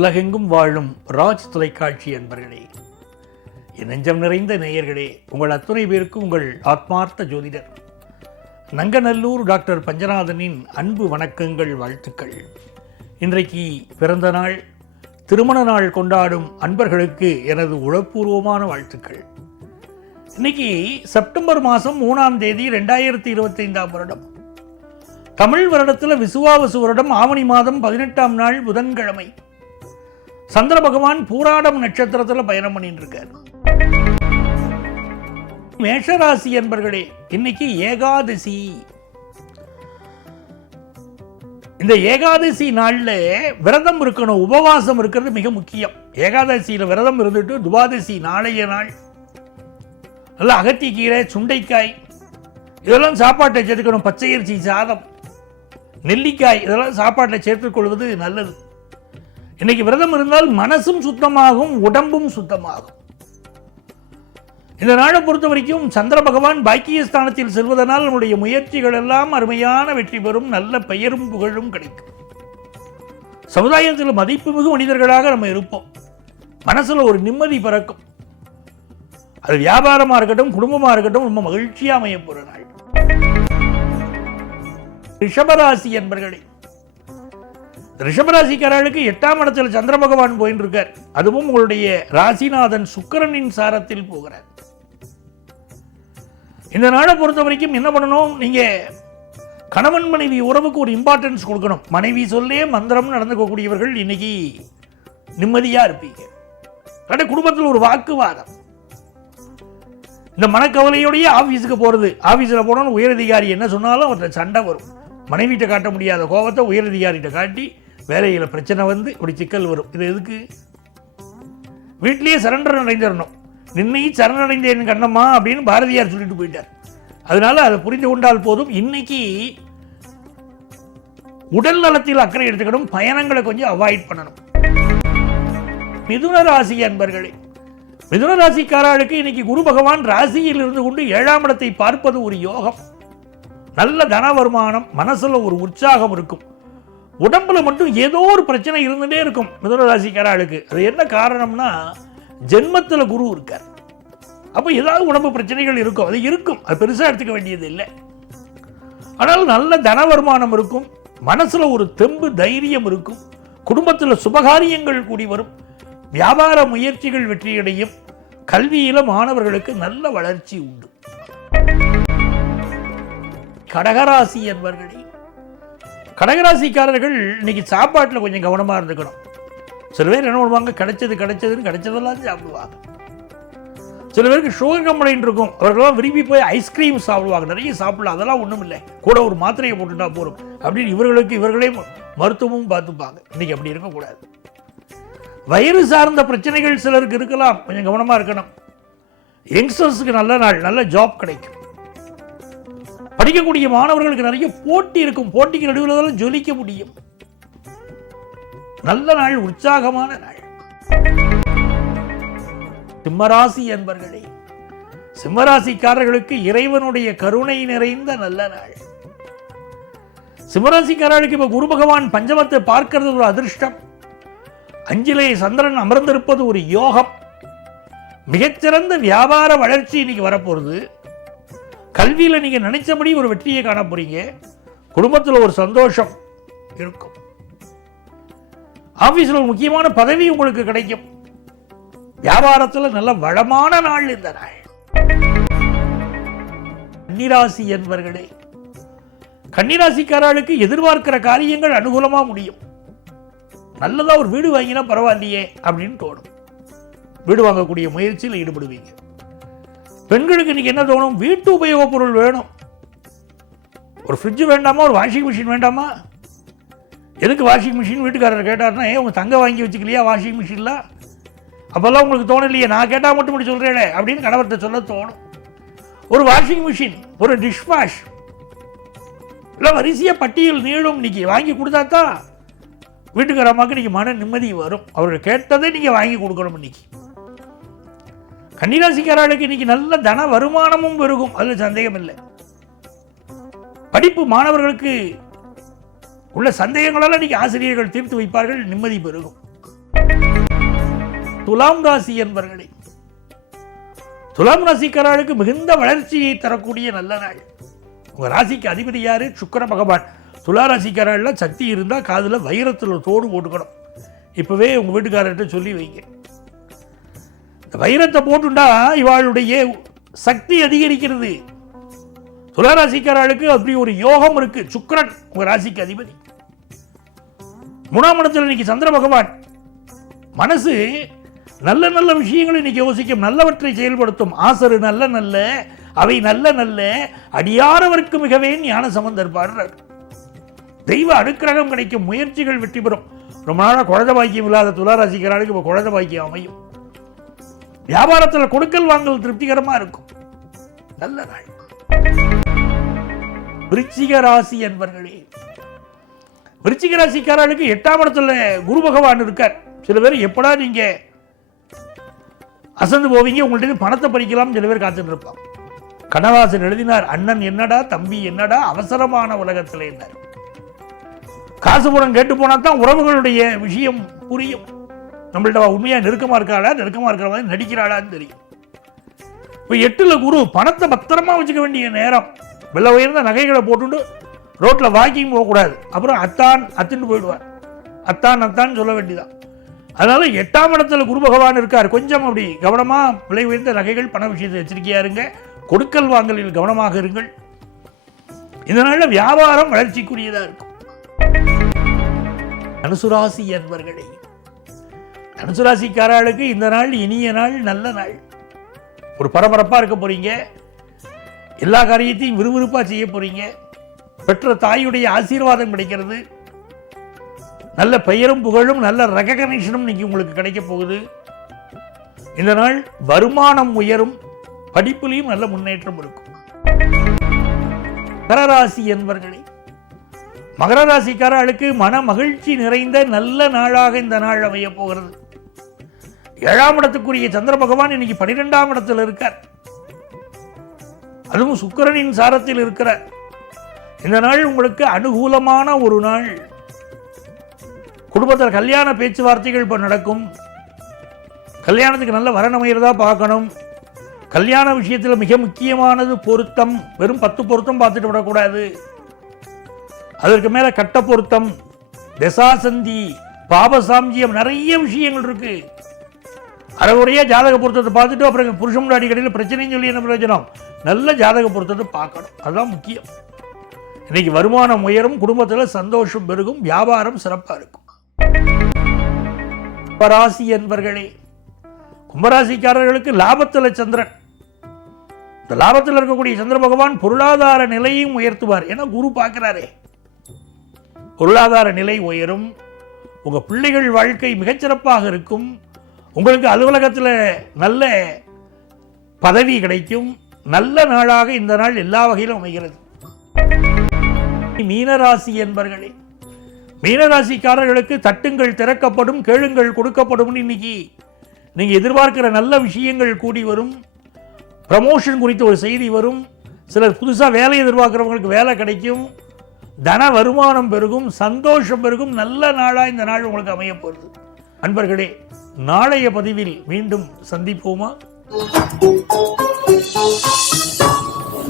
உலகெங்கும் வாழும் ராஜ் தொலைக்காட்சி அன்பர்களே, என் நெஞ்சம் நிறைந்த நேயர்களே, உங்கள் அத்துணை பேருக்கும் உங்கள் ஆத்மார்த்த ஜோதிடர் நங்கநல்லூர் டாக்டர் பஞ்சநாதனின் அன்பு வணக்கங்கள், வாழ்த்துக்கள். இன்றைக்கு பிறந்த நாள், திருமண நாள் கொண்டாடும் அன்பர்களுக்கு எனது உளப்பூர்வமான வாழ்த்துக்கள். இன்னைக்கு செப்டம்பர் மாதம் 3ஆம் தேதி 2025ஆம் வருடம், தமிழ் வருடத்தில் விசுவாவசு வருடம் ஆவணி மாதம் 18ஆம் நாள் புதன்கிழமை. சந்திர பகவான் பூராடம் நட்சத்திரத்தில் பயணம் பண்ணிட்டு இருக்கார். மேஷராசி என்பர்களே, இன்னைக்கு ஏகாதசி. இந்த ஏகாதசி நாளில் விரதம் இருக்கணும், உபவாசம் இருக்கிறது மிக முக்கியம். ஏகாதசியில் விரதம் இருந்துட்டு துவாதசி நாளைய நாள் நல்லா அகத்திக்கீரை, சுண்டைக்காய் இதெல்லாம் சாப்பாட்டை சேர்த்துக்கணும். பச்சையரிசி சாதம், நெல்லிக்காய் இதெல்லாம் சாப்பாட்டில் சேர்த்துக்கொள்வது நல்லது. இன்னைக்கு விரதம் இருந்தால் மனசும் சுத்தமாகும், உடம்பும் சுத்தமாகும். இந்த நாளை பொறுத்த வரைக்கும் சந்திர பகவான் பாக்கியஸ்தானத்தில் செல்வதனால் நம்முடைய முயற்சிகள் எல்லாம் அருமையான வெற்றி பெறும், நல்ல பெயரும் புகழும் கிடைக்கும். சமுதாயத்தில் மதிப்புமிகு மனிதர்களாக நம்ம இருப்போம். மனசுல ஒரு நிம்மதி பிறக்கும். அது வியாபாரமா இருக்கட்டும், குடும்பமா இருக்கட்டும், ரொம்ப மகிழ்ச்சியா அமைய போற நாள். ரிஷபராசி என்பர்களே, ரிஷபராசிக்காரர்களுக்கு 8ஆம் இடத்தில் சந்திர பகவான் போயின்னு இருக்கார். அதுவும் உங்களுடைய ராசிநாதன் சுக்கிரனின் சாரத்தில் போகிறார். இந்த நாளை பொறுத்த வரைக்கும் என்ன பண்ணணும், நீங்க கணவன் மனைவி உறவுக்கு ஒரு இம்பார்ட்டன்ஸ் கொடுக்கணும். மனைவி சொல்லே மந்திரம் நடந்துக்கக்கூடியவர்கள் இன்னைக்கு நிம்மதியா இருப்பீங்க. குடும்பத்தில் ஒரு வாக்குவாதம், இந்த மனக்கவலையோடைய ஆபீஸுக்கு போறது, ஆபீஸில் போனோன்னு உயரதிகாரி என்ன சொன்னாலும் அவர்கிட்ட சண்டை வரும். மனைவிட்ட காட்ட முடியாத கோபத்தை உயரதிகாரிகிட்ட காட்டி வேலையில் பிரச்சனை வந்து இப்படி சிக்கல் வரும். இது எதுக்கு? வீட்லேயே சரண்டர் அடைஞ்சிடணும். நின்னை சரணடைந்தேன் கண்ணம்மா அப்படின்னு பாரதியார் சொல்லிட்டு போயிட்டார். அதனால அதை புரிந்து கொண்டால் போதும். இன்னைக்கு உடல் நலத்தில் அக்கறை எடுத்துக்கணும், பயணங்களை கொஞ்சம் அவாய்ட் பண்ணணும். மிதுன ராசி அன்பர்களே, மிதுன ராசிக்காரர்களுக்கு இன்னைக்கு குரு பகவான் ராசியில் இருந்து கொண்டு 7ஆம் இடத்தை பார்ப்பது ஒரு யோகம். நல்ல தன வருமானம், மனசுல ஒரு உற்சாகம் இருக்கும். உடம்புல மட்டும் ஏதோ ஒரு பிரச்சனை இருந்துட்டே இருக்கும் மிதுன ராசிக்காரர்களுக்கு. அது என்ன காரணம்னா, ஜென்மத்தில் குரு இருக்கார். அப்போ ஏதாவது உடம்பு பிரச்சனைகள் இருக்கும், அது இருக்கும், அது பெருசாக எடுத்துக்க வேண்டியது இல்லை. ஆனால் நல்ல தன வருமானம் இருக்கும், மனசுல ஒரு தெம்பு தைரியம் இருக்கும், குடும்பத்தில் சுபகாரியங்கள் கூடி வரும், வியாபார முயற்சிகள் வெற்றியடையும், கல்வியில மாணவர்களுக்கு நல்ல வளர்ச்சி உண்டு. கடகராசி என்பர்களே, கடகராசிக்காரர்கள் இன்னைக்கு சாப்பாட்டில் கொஞ்சம் கவனமாக இருந்துக்கணும். சில பேர் என்ன பண்ணுவாங்க, கிடைச்சதெல்லாம் சாப்பிடுவாங்க. சில பேருக்கு சுகர் கம்ப்ளைண்ட் இருக்கும், அவர்களெல்லாம் விரும்பி போய் ஐஸ்கிரீம் சாப்பிடுவாங்க. நிறைய சாப்பிடலாம், அதெல்லாம் ஒன்றும் இல்லை, கூட ஒரு மாத்திரையை போட்டுட்டா போதும் அப்படின்னு இவர்களே மருத்துவமும் பார்த்துப்பாங்க. இன்னைக்கு அப்படி இருக்கக்கூடாது. வயிறு சார்ந்த பிரச்சனைகள் சிலருக்கு இருக்கலாம், கொஞ்சம் கவனமாக இருக்கணும். யங்ஸ்டர்ஸுக்கு நல்ல நாள், நல்ல ஜாப் கிடைக்கும். படிக்கக்கூடிய மாணவர்களுக்கு நிறைய போட்டி இருக்கும், போட்டிக்கு நடுவில் ஜொலிக்க முடியும். நல்ல நாள், உற்சாகமான நாள். சிம்மராசி என்பர்களே, சிம்மராசிக்காரர்களுக்கு இறைவனுடைய கருணை நிறைந்த நல்ல நாள். சிம்மராசிக்காரர்களுக்கு இப்ப குரு பகவான் பஞ்சமத்தை பார்க்கிறது ஒரு அதிர்ஷ்டம். 5லே சந்திரன் அமர்ந்திருப்பது ஒரு யோகம். மிகச்சிறந்த வியாபார வளர்ச்சி இன்னைக்கு வரப்போறது. கல்வியில நீங்க நினைச்சபடி ஒரு வெற்றியை காண போறீங்க. குடும்பத்தில் ஒரு சந்தோஷம் இருக்கும். ஆபீஸ்ல ஒரு முக்கியமான பதவி உங்களுக்கு கிடைக்கும். வியாபாரத்தில் நல்ல வளமான நாள் இந்த நாள். கன்னிராசி என்பர்களே, கன்னிராசிக்காரர்களுக்கு எதிர்பார்க்கிற காரியங்கள் அனுகூலமா முடியும். நல்லதா ஒரு வீடு வாங்கினா பரவாயில்லையே அப்படின்னு தோணும். வீடு வாங்கக்கூடிய முயற்சியில் ஈடுபடுவீங்க. பெண்களுக்கு இன்னைக்கு என்ன தோணும், வீட்டு உபயோக பொருள் வேணும். ஒரு ஃப்ரிட்ஜ் வேண்டாமா, ஒரு வாஷிங் மிஷின் வேண்டாமா? எதுக்கு வாஷிங் மிஷின் வீட்டுக்காரர் கேட்டார்னா, உங்க தங்க வாங்கி வச்சுக்கலையா வாஷிங் மிஷின்ல? அப்பெல்லாம் உங்களுக்கு தோணலையே, நான் கேட்டால் மட்டும் இப்படி சொல்றேனே அப்படின்னு கணவர்கிட்ட சொல்ல தோணும். ஒரு வாஷிங் மிஷின், ஒரு டிஷ் வாஷ், இல்லை வரிசையா பட்டியல் நீளும். இன்னைக்கு வாங்கி கொடுத்தா தான் வீட்டுக்கார அம்மாவுக்கு இன்னைக்கு மன நிம்மதி வரும். அவர்கள் கேட்டதை நீங்க வாங்கி கொடுக்கணும். இன்னைக்கு கன்னிராசிக்காரர்களுக்கு இன்னைக்கு நல்ல தன வருமானமும் பெருகும், அதுல சந்தேகம் இல்லை. படிப்பு மாணவர்களுக்கு உள்ள சந்தேகங்களால் இன்னைக்கு ஆசிரியர்கள் தீர்த்து வைப்பார்கள், நிம்மதி பெருகும். துலாம் ராசி என்பர்களே, துலாம் ராசிக்காரர்களுக்கு மிகுந்த வளர்ச்சியை தரக்கூடிய நல்ல நாள். உங்க ராசிக்கு அதிபதி யாரு? சுக்கிர பகவான். துலா ராசிக்காரர்கள சக்தி இருந்தால் காதில் வைரத்தில் தோடு போட்டுக்கணும். இப்பவே உங்க வீட்டுக்காரர்கிட்ட சொல்லி வைங்க. இந்த வைரத்தை போட்டுண்டா இவாளுடைய சக்தி அதிகரிக்கிறது. துலா ராசிக்காரர்களுக்கு அப்படி ஒரு யோகம் இருக்கு. சுக்கிரன் உங்க ராசிக்கு அதிபதி. 3ஆம் இடத்துல இன்னைக்கு சந்திர பகவான். மனசு நல்ல நல்ல விஷயங்களை இன்னைக்கு யோசிக்கும், நல்லவற்றை செயல்படுத்தும். ஆசரு நல்ல நல்ல அவை நல்ல நல்ல அடியாரவர்க்கு மிகவே ஞான சம்பந்தர் பாடுறார். தெய்வ அனுக்கிரகம் கிடைக்கும், முயற்சிகள் வெற்றி பெறும். ரொம்ப நாளாக குழந்தை பாக்கியம் இல்லாத துளாராசிக்காரர்களுக்கு இப்போ குழந்தை பாக்கியம் அமையும். வியாபாரத்தில் கொடுக்கல் வாங்கல் திருப்திகரமா இருக்கும். நல்ல நாள். விருச்சிக ராசி என்பர்களே, விருச்சிக ராசிக்காரர்களுக்கு 8ஆம் இடத்துல குரு பகவான் இருக்கார். சில பேர் எப்படா நீங்க அசந்து போவீங்க, உங்கள்ட்ட பணத்தை பறிக்கலாம் சில பேர் காத்துட்டு இருப்பான். கண்ணதாசன் எழுதினார், அண்ணன் என்னடா தம்பி என்னடா அவசரமான உலகத்தில் என்ன. காசு பணம் கேட்டு போனா தான் உறவுகளுடைய விஷயம் புரியும். நம்மள்ட்ட உண்மையா நெருக்கமா இருக்காளா, நெருக்கமா இருக்கிற மாதிரி நடிக்கிறாளான்னு தெரியும். இப்போ 8ல் குரு, பணத்தை பத்திரமா வச்சுக்க வேண்டிய நேரம். வெள்ள உயர்ந்த நகைகளை போட்டுட்டு ரோட்டில் வாக்கிங் போகக்கூடாது. அப்புறம் அத்தான் அத்துன்னு போயிடுவார். அத்தான் அத்தான் சொல்ல வேண்டியதான். அதனால 8ஆம் இடத்துல குரு பகவான் இருக்கார். கொஞ்சம் அப்படி கவனமா விலை உயர்ந்த நகைகள் பண விஷயத்தை எச்சரிக்கையா இருங்க. கொடுக்கல் வாங்கலில் கவனமாக இருங்கள். இதனால வியாபாரம் வளர்ச்சிக்குரியதா இருக்கும். தனுசுராசி என்பர்களே, தனுசுராசிக்காரர்களுக்கு இந்த நாள் இனிய நாள், நல்ல நாள். ஒரு பரபரப்பா இருக்க போறீங்க. எல்லா காரியத்தையும் விறுவிறுப்பா செய்ய போறீங்க. பெற்ற தாயுடைய ஆசீர்வாதம் கிடைக்கிறது. நல்ல பெயரும் புகழும் நல்ல ரெகக்னிஷனும் இன்னைக்கு உங்களுக்கு கிடைக்க போகுது. இந்த நாள் வருமானம் உயரும், படிப்புலையும் நல்ல முன்னேற்றம் இருக்கும். மகர ராசி என்பர்களே, மகர ராசிக்காரர்களுக்கு மன மகிழ்ச்சி நிறைந்த நல்ல நாளாக இந்த நாள் அமைய போகிறது. 7ஆம் இடத்துக்குரிய சந்திர பகவான் இன்னைக்கு 12ஆம் இடத்தில் இருக்கார். அதுவும் சுக்கிரனின் சாரத்தில் இருக்கிறார். இந்த நாள் உங்களுக்கு அனுகூலமான ஒரு நாள். குடும்பத்தில் கல்யாண பேச்சுவார்த்தைகள் இப்போ நடக்கும். கல்யாணத்துக்கு நல்ல வரன் அமைகிறதா பார்க்கணும். கல்யாண விஷயத்தில் மிக முக்கியமானது பொருத்தம். வெறும் 10 பொருத்தம் பார்த்துட்டு விடக்கூடாது. அதற்கு மேல கட்ட பொருத்தம், தசாசந்தி, பாபசாம்ஜியம், நிறைய விஷயங்கள் இருக்கு. அரைகுறையா ஜாதக பொருத்தத்தை பார்த்துட்டு அப்புறம் புருஷன் முன்னாடி கடையில் பிரச்சனைன்னு சொல்லி என்ன பிரயோஜனம்? நல்ல ஜாதக பொருத்தத்தை பார்க்கணும். அதுதான் முக்கியம். இன்னைக்கு வருமானம் உயரும், குடும்பத்தில் சந்தோஷம் பெருகும், வியாபாரம் சிறப்பாக இருக்கும். கும்பராசி என்பர்களே, கும்பராசிக்காரர்களுக்கு லாபத்தில் சந்திரன். இந்த லாபத்தில் இருக்கக்கூடிய சந்திர பகவான் பொருளாதார நிலையும் உயர்த்துவார். ஏன்னா குரு பார்க்கிறாரே. பொருளாதார நிலை உயரும். உங்க பிள்ளைகள் வாழ்க்கை மிகச்சிறப்பாக இருக்கும். உங்களுக்கு அலுவலகத்தில் நல்ல பதவி கிடைக்கும். நல்ல நாளாக இந்த நாள் எல்லா வகையிலும் அமைகிறது. மீனராசி என்பர்களே, மீனராசிக்காரர்களுக்கு தட்டுங்கள் திறக்கப்படும், கேளுங்கள் கொடுக்கப்படும். இன்னைக்கு நீங்க எதிர்பார்க்கிற நல்ல விஷயங்கள் கூடி வரும். ப்ரமோஷன் குறித்த ஒரு செய்தி வரும். சிலர் புதுசாக வேலை எதிர்பார்க்கிறவங்களுக்கு வேலை கிடைக்கும். தன வருமானம் பெருகும், சந்தோஷம் பெருகும். நல்ல நாளா இந்த நாள் உங்களுக்கு அமைய போகிறது. அன்பர்களே, நாளைய பதிவில் மீண்டும் சந்திப்போமா?